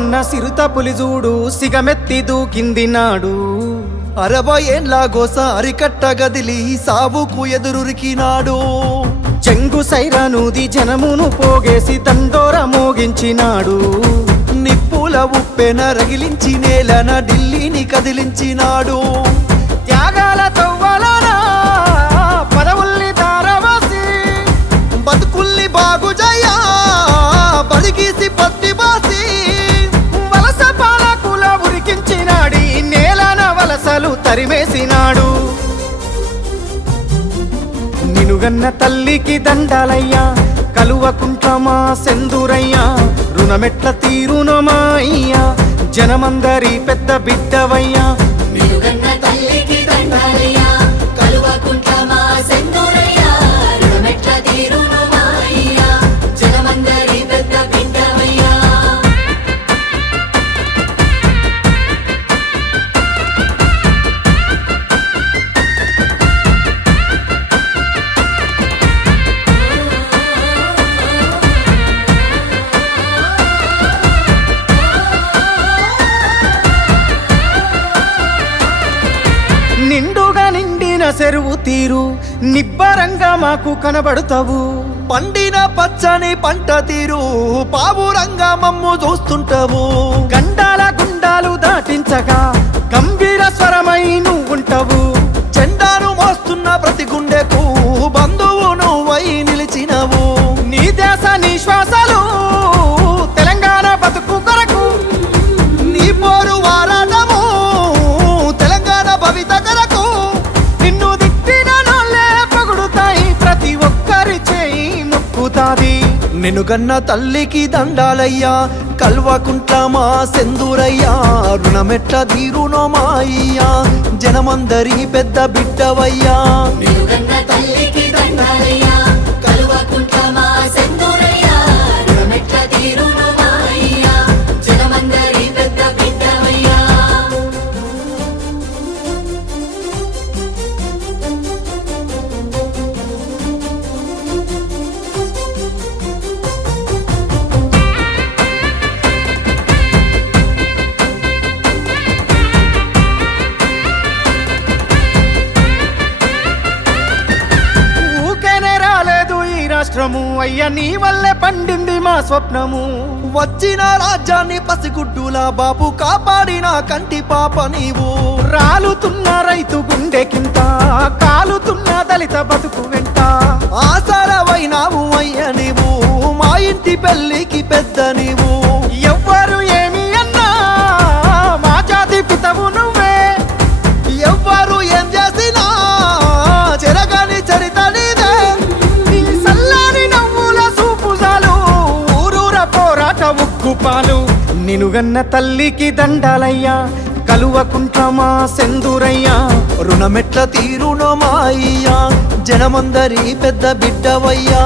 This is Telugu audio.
కన్న సిరుత పులిజూడు సిగమెత్తి దూకింది నాడు. అరవై ఏండ్లాగోస అరికట్ట గదిలి సావుకు ఎదురురికినాడు చెంగు సైరానుది జనమును పోగేసి తండోర మోగించినాడు నిప్పుల ఉప్పెన రగిలించి నేలన ఢిల్లీని కదిలించినాడు త్యాగాల తవ్వలనా తరిమేసినాడు. నినుగన్న తల్లికి దండాలయ్యా కలువకుంట్రమా సెందురయ్యా రుణమెట్ల తీరునమా అయ్యా జనమందరి పెద్ద బిడ్డవయ్యా చెరువు తీరు నిబ్బరంగా మాకు కనబడతావు. పండిన పచ్చని పంట తీరు పావురంగా మమ్ము చూస్తుంటావు. గండాల గుండాలు దాటించగా గంభీర స్వరమై నువ్వుంటావు. నిన్ను కన్న తల్లికి దండాలయ్యా కల్వకుంట్ల మా సెందురయ్యా రుణమెట్ల తీరునో మాయ్యా జనమందరి పెద్ద బిడ్డవయ్యా. రాష్ట్రము అయ్యా నీ వల్లే పండింది మా స్వప్నము. వచ్చిన రాజ్యాన్ని పసిగుడ్డులా బాబు కాపాడిన కంటి పాప నీవు. రాలుతున్న రైతు గుండెకింత కాలుతున్న దళిత బతుకు వెంట. ఆసరవైనావు ఉక్కుపాలు నినుగన్న తల్లికి దండాలయ్యా. కలువకుంటామా సెందురయ్యా. రుణమెట్ల తీరునో మాయ్యా. జనమందరి పెద్ద బిడ్డవయ్యా.